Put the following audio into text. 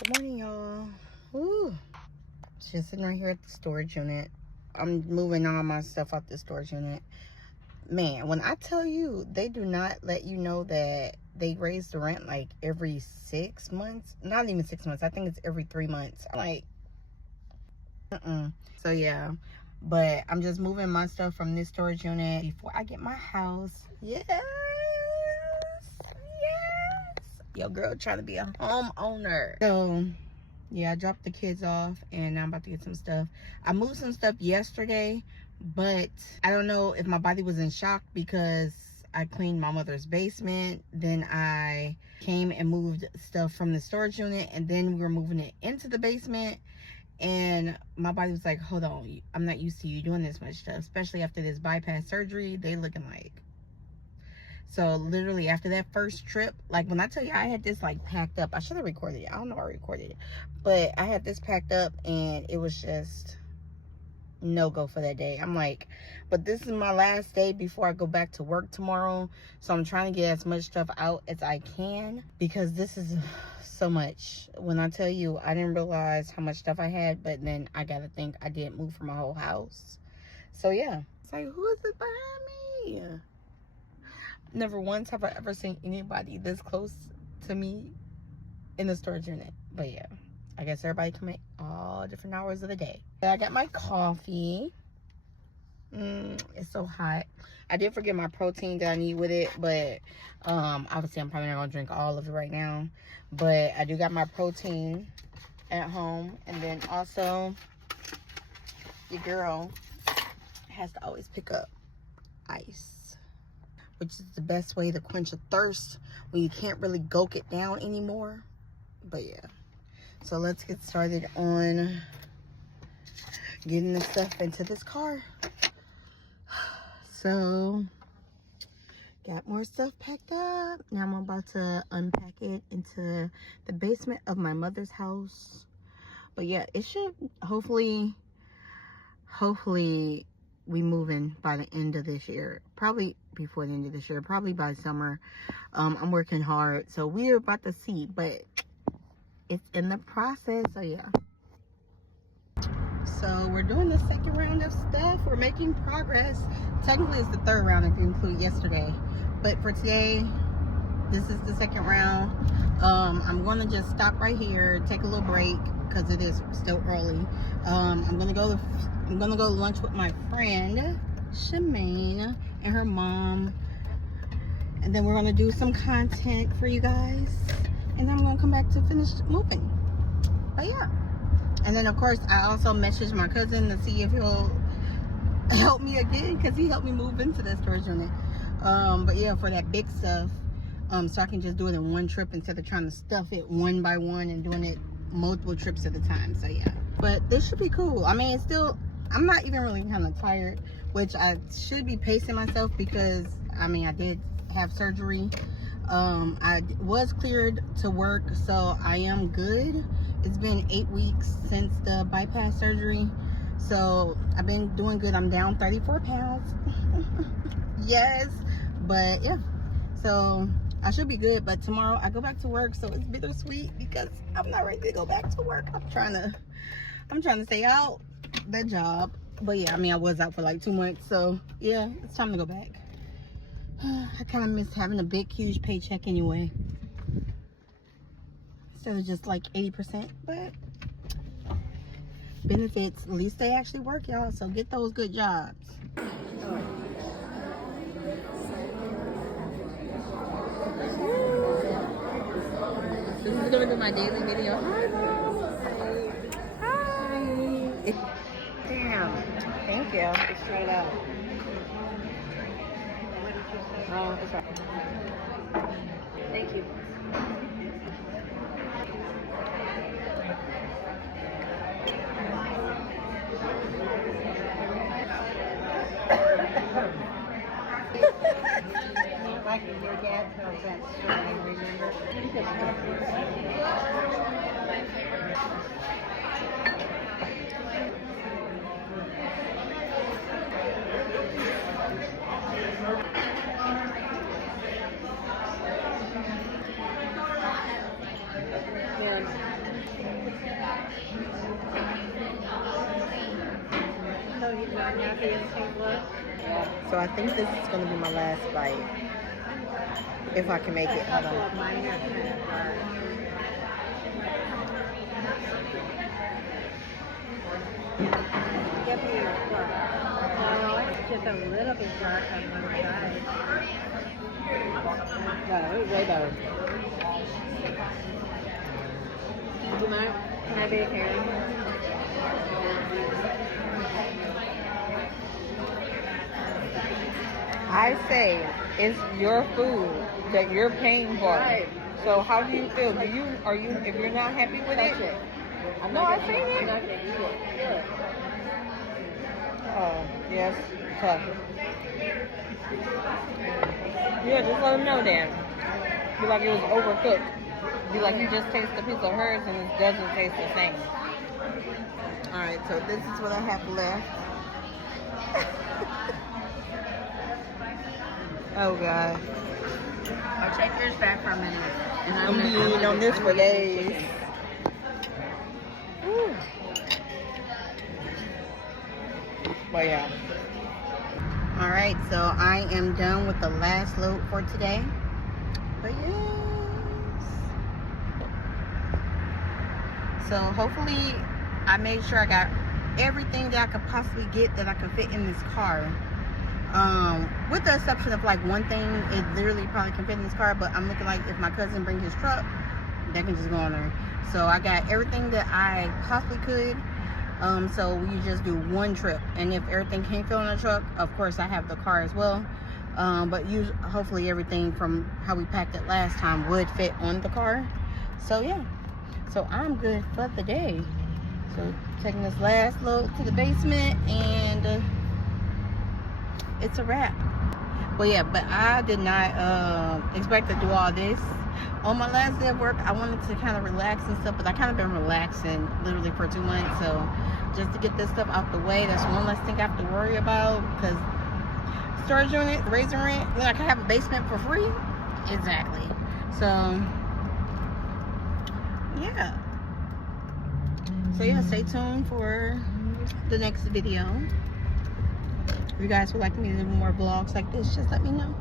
Good morning, y'all. Woo. Just sitting right here at the storage unit. I'm moving all my stuff out the storage unit. Man, when I tell you, they do not let you know that they raise the rent like every 6 months. Not even 6 months. I think it's every 3 months. I'm like, So yeah, but I'm just moving my stuff from this storage unit before I get my house. Yes. Your girl trying to be a homeowner. So yeah, I dropped the kids off and now I'm about to get some stuff. I moved some stuff yesterday, but I don't know if my body was in shock because I cleaned my mother's basement. Then I came and moved stuff from the storage unit, and then we were moving it into the basement. And my body was like, hold on, I'm not used to you doing this much stuff, especially after this bypass surgery. They looking like. So literally after that first trip, like when I tell you I had this like packed up, I should have recorded it. I don't know if I recorded it, but I had this packed up and it was just no go for that day. I'm like, but this is my last day before I go back to work tomorrow. So I'm trying to get as much stuff out as I can because this is so much. When I tell you, I didn't realize how much stuff I had, but then I gotta think I didn't move from my whole house. So yeah, it's like, who is it behind me? Never once have I ever seen anybody this close to me in the storage unit. But yeah, I guess everybody come at all different hours of the day. I got my coffee. It's so hot. I did forget my protein that I need with it, but obviously I'm probably not gonna drink all of it right now. But I do got my protein at home, and then also your girl has to always pick up ice, which is the best way to quench a thirst when you can't really gulp it down anymore. But yeah, so let's get started on getting the stuff into this car. So got more stuff packed up. Now I'm about to unpack it into the basement of my mother's house. But yeah, it should hopefully we moving by the end of this year. Probably before the end of this year, probably by summer. I'm working hard, so we're about to see, but it's in the process. So yeah, so we're doing the second round of stuff. We're making progress. Technically it's the third round if you include yesterday, but for today this is the second round. I'm gonna just stop right here, take a little break because it is still early. I'm gonna go to lunch with my friend Shemaine and her mom, and then we're gonna do some content for you guys, and then I'm gonna come back to finish moving. But yeah, and then of course I also messaged my cousin to see if he'll help me again because he helped me move into that storage unit. But yeah, for that big stuff, so I can just do it in one trip instead of trying to stuff it one by one and doing it multiple trips at a time. So yeah, but this should be cool. I mean, it's still, I'm not even really kind of tired, which I should be pacing myself because I mean I did have surgery. I was cleared to work, so I am good. It's been 8 weeks since the bypass surgery, so I've been doing good. I'm down 34 pounds. Yes, but yeah, so I should be good. But tomorrow I go back to work, so it's bittersweet because I'm not ready to go back to work. I'm trying to stay out that job. But yeah, I mean I was out for like 2 months, so yeah, it's time to go back. I kind of miss having a big huge paycheck anyway, instead of just like 80%. But benefits, at least they actually work, y'all, so get those good jobs. This is gonna be my daily video. Hi, Mom. Hi. Damn. Thank you. It's straight up. Oh, it's right. Thank you. Like your dad tells that story, remember? So I think this is going to be my last bite. If I can make it. Hold on. Just a little bit dark on one side. No, it's way better. Do you mind? Can I be a carrot? I say it's your food that you're paying for. Right. So how do you feel? If you're not happy with it? No, I seen it. I'm not gonna eat it. Oh, yes. Tough. Yeah, just let them know then. Be like it was overcooked. Be like you just taste a piece of hers and it doesn't taste the same. Alright, so this is what I have left. Oh God. I'll take yours back for a minute. And I'm gonna be eating on this for days. Woo. But yeah. Alright, so I am done with the last load for today. But yes. So hopefully I made sure I got everything that I could possibly get that I could fit in this car. With the exception of like one thing, it literally probably can fit in this car, but I'm looking like if my cousin brings his truck, that can just go on there. So I got everything that I possibly could. So we just do one trip, and if everything can't fit on the truck, of course I have the car as well. But hopefully everything from how we packed it last time would fit on the car. So yeah, so I'm good for the day. So taking this last load to the basement, and it's a wrap. Well, yeah, but I did not expect to do all this on my last day of work. I wanted to kind of relax and stuff, but I kind of been relaxing literally for 2 months. So just to get this stuff out the way, that's one less thing I have to worry about, because storage unit, raising rent, I can have a basement for free. Exactly. So yeah. So yeah, stay tuned for the next video. If you guys would like me to do more vlogs like this, just let me know.